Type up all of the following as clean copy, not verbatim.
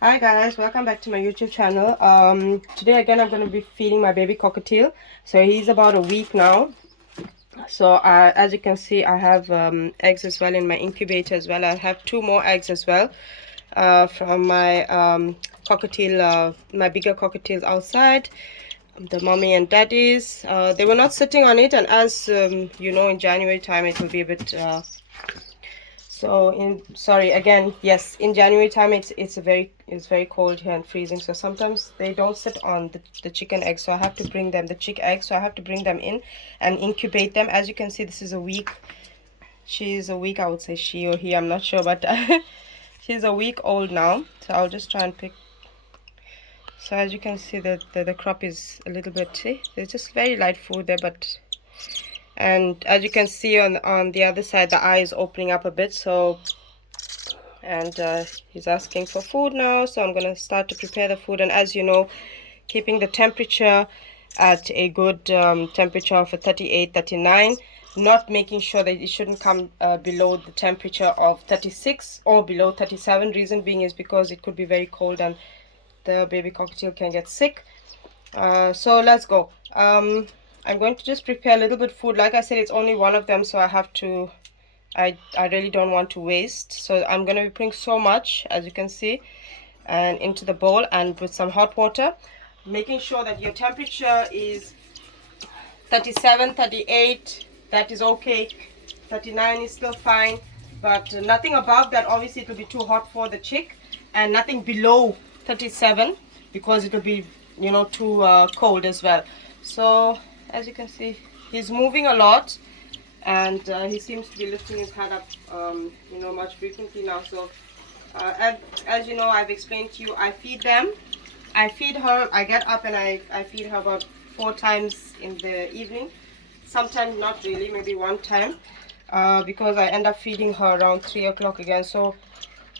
Hi guys, welcome back to my YouTube channel. Today again I'm going to be feeding my baby cockatiel. So he's about a week now. So as you can see, I have eggs as well in my incubator as well. I have two more eggs as well from my cockatiel, my bigger cockatiels outside. The mommy and daddies, they were not sitting on it, and as you know, in January time it will be a bit so in sorry again, yes, in January time it's very cold here and freezing, so sometimes they don't sit on the chicken eggs, so I have to bring them the chick eggs, so I have to bring them in and incubate them. As you can see, this is a week, she's a week, I would say she or he, I'm not sure, but she's a week old now. So I'll just try and pick. So as you can see, the crop is a little bit, see, there's just very light food there, but and as you can see on the other side, the eye is opening up a bit. So and he's asking for food now, so I'm going to start to prepare the food. And as you know, keeping the temperature at a good temperature of a 38, 39, not making sure that it shouldn't come below the temperature of 36 or below 37. Reason being is because it could be very cold and the baby cockatiel can get sick. So let's go. I'm going to just prepare a little bit food. Like I said, it's only one of them, so I have to I really don't want to waste, so I'm going to be putting so much, as you can see, and into the bowl and with some hot water, making sure that your temperature is 37, 38. That is okay. 39 is still fine, but nothing above that. Obviously it will be too hot for the chick, and nothing below 37 because it will be, you know, too cold as well. So as you can see, he's moving a lot, and he seems to be lifting his head up, you know, much frequently now. So as you know, I've explained to you, I feed them. I feed her, I get up and I feed her about 4 times in the evening. Sometimes not really, maybe one time, because I end up feeding her around 3 o'clock again. So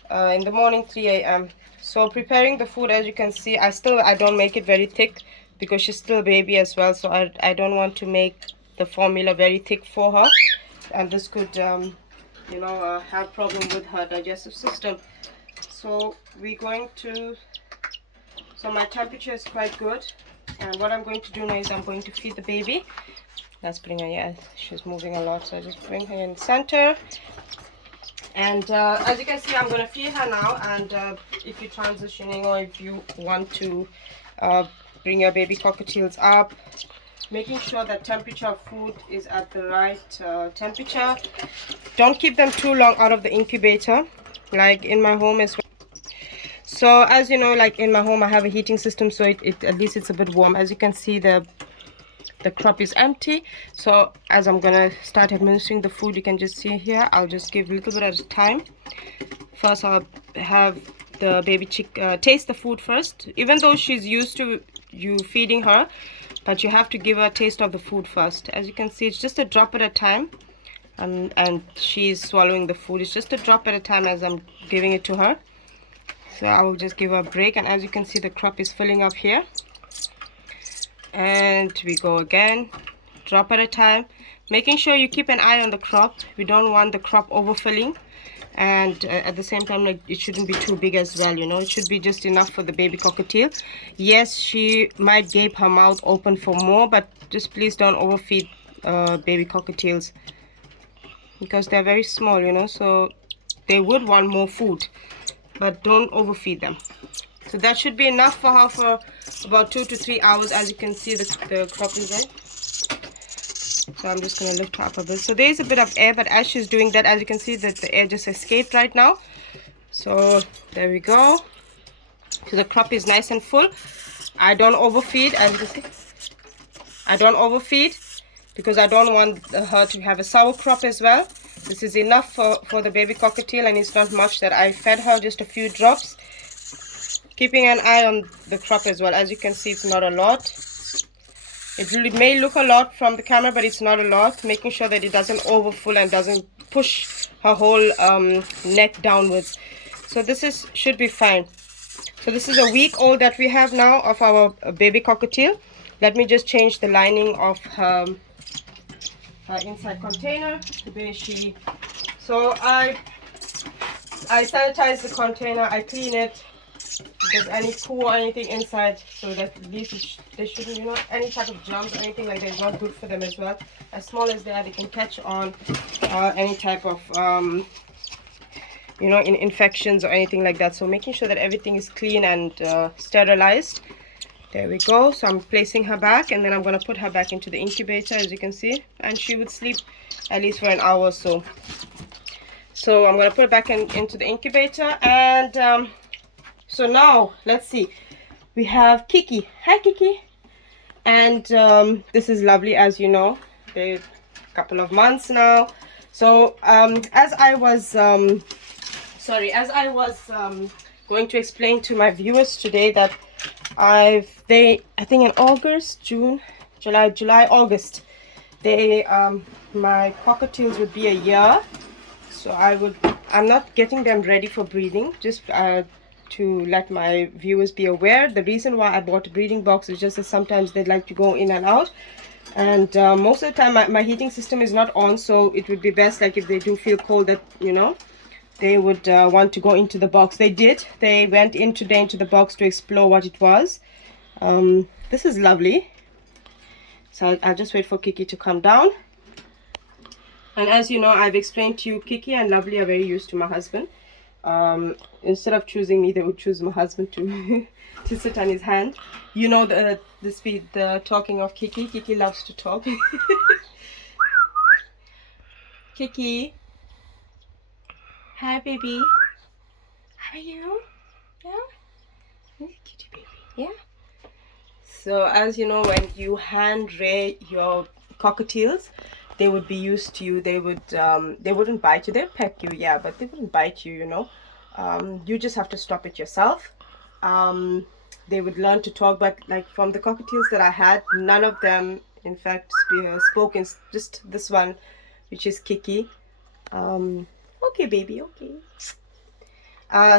in the morning, 3 a.m. So preparing the food, as you can see, I don't make it very thick because she's still a baby as well. So I don't want to make the formula very thick for her, and this could you know, have problem with her digestive system. So we're going to, so my temperature is quite good, and what I'm going to do now is I'm going to feed the baby. Let's bring her, yeah, she's moving a lot, so I just bring her in the center. And as you can see, I'm going to feed her now. And if you're transitioning, or if you want to bring your baby cockatiels up, making sure that temperature of food is at the right temperature. Don't keep them too long out of the incubator, like in my home as well. So as you know, like in my home, I have a heating system, so it at least it's a bit warm. As you can see, the crop is empty. So as I'm gonna start administering the food, you can just see here, I'll just give a little bit at a time. First I'll have the baby chick taste the food first, even though she's used to you feeding her, but you have to give her a taste of the food first. As you can see, it's just a drop at a time, and she's swallowing the food. It's just a drop at a time as I'm giving it to her. So I will just give her a break, and as you can see, the crop is filling up here. And we go again, drop at a time, making sure you keep an eye on the crop. We don't want the crop overfilling, and at the same time, like, it shouldn't be too big as well, you know. It should be just enough for the baby cockatiel. Yes, she might gape her mouth open for more, but just please don't overfeed baby cockatiels, because they're very small, you know, so they would want more food, but don't overfeed them. So that should be enough for her for about 2 to 3 hours. As you can see, the crop is there. So I'm just going to lift her up a bit. So there is a bit of air, but as she's doing that, as you can see, that the air just escaped right now. So there we go. So the crop is nice and full. I don't overfeed, as you can see. I don't overfeed because I don't want her to have a sour crop as well. This is enough for the baby cockatiel, and it's not much that I fed her, just a few drops. Keeping an eye on the crop as well. As you can see, it's not a lot. It may look a lot from the camera, but it's not a lot. Making sure that it doesn't overfill and doesn't push her whole neck downwards. So this should be fine. So this is a week old that we have now of our baby cockatiel. Let me just change the lining of her inside container. Where so I sanitize the container, I clean it, if there's any poo or anything inside, so that at least they shouldn't, you know, any type of germs or anything like that is not good for them as well. As small as they are, they can catch on any type of you know, infections or anything like that. So making sure that everything is clean and sterilized. There we go. So I'm placing her back, and then I'm going to put her back into the incubator, as you can see, and she would sleep at least for an hour or so. So I'm going to put it back into the incubator. And so now let's see, we have Kiki. Hi Kiki. And this is Lovely, as you know. They're a couple of months now. So as I was going to explain to my viewers today that I think in August, June, July, August, my cockatiels would be a year. So I'm not getting them ready for breeding, just to let my viewers be aware. The reason why I bought a breeding box is just that sometimes they like to go in and out, and most of the time my heating system is not on, so it would be best, like, if they do feel cold, that, you know, they would want to go into the box. They went in today into the box to explore what it was. This is Lovely. So I'll just wait for Kiki to come down. And as you know, I've explained to you, Kiki and Lovely are very used to my husband. Instead of choosing me, they would choose my husband to to sit on his hand. You know, the talking of Kiki. Kiki loves to talk. Kiki. Hi, baby. How are you? Yeah? Kitty baby. Yeah? So, as you know, when you hand rear your cockatiels, they would be used to you. They wouldn't bite you. They'll peck you, yeah, but they wouldn't bite you, you know. You just have to stop it yourself. They would learn to talk, but like from the cockatiels that I had, none of them, in fact, spoke. In just this one, which is Kiki. Okay, baby, okay.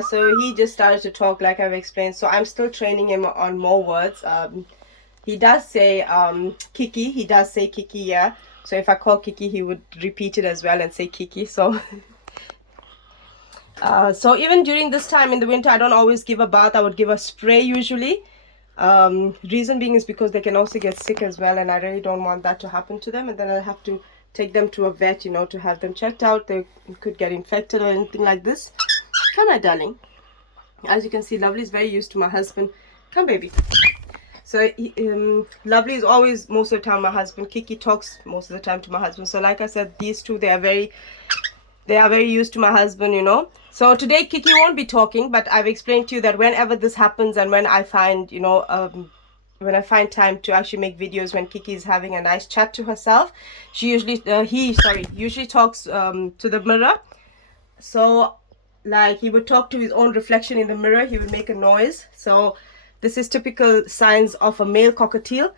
So he just started to talk, like I've explained. So I'm still training him on more words. He does say Kiki. He does say Kiki, yeah. So if I call Kiki, he would repeat it as well and say Kiki. So so even during this time in the winter, I don't always give a bath. I would give a spray usually. Reason being is because they can also get sick as well, and I really don't want that to happen to them. And then I have to take them to a vet, you know, to have them checked out. They could get infected or anything like this. Come, my darling. As you can see, Lovely is very used to my husband. Come, baby. So Lovely is always, most of the time, my husband. Kiki talks most of the time to my husband. So like I said, these two, they are very used to my husband, you know. So today Kiki won't be talking, but I've explained to you that whenever this happens, and when I find, you know, when I find time to actually make videos when Kiki is having a nice chat to herself, she usually usually talks to the mirror. So like, he would talk to his own reflection in the mirror. He would make a noise. So this is typical signs of a male cockatiel.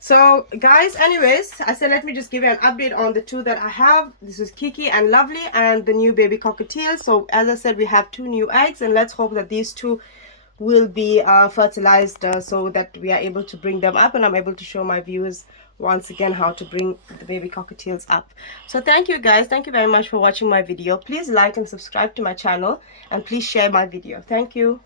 So guys, anyways, I said let me just give you an update on the two that I have. This is Kiki and Lovely, and the new baby cockatiel. So as I said, we have 2 new eggs, and let's hope that these 2 will be fertilized so that we are able to bring them up, and I'm able to show my viewers once again how to bring the baby cockatiels up. So thank you guys, thank you very much for watching my video. Please like and subscribe to my channel, and please share my video. Thank you.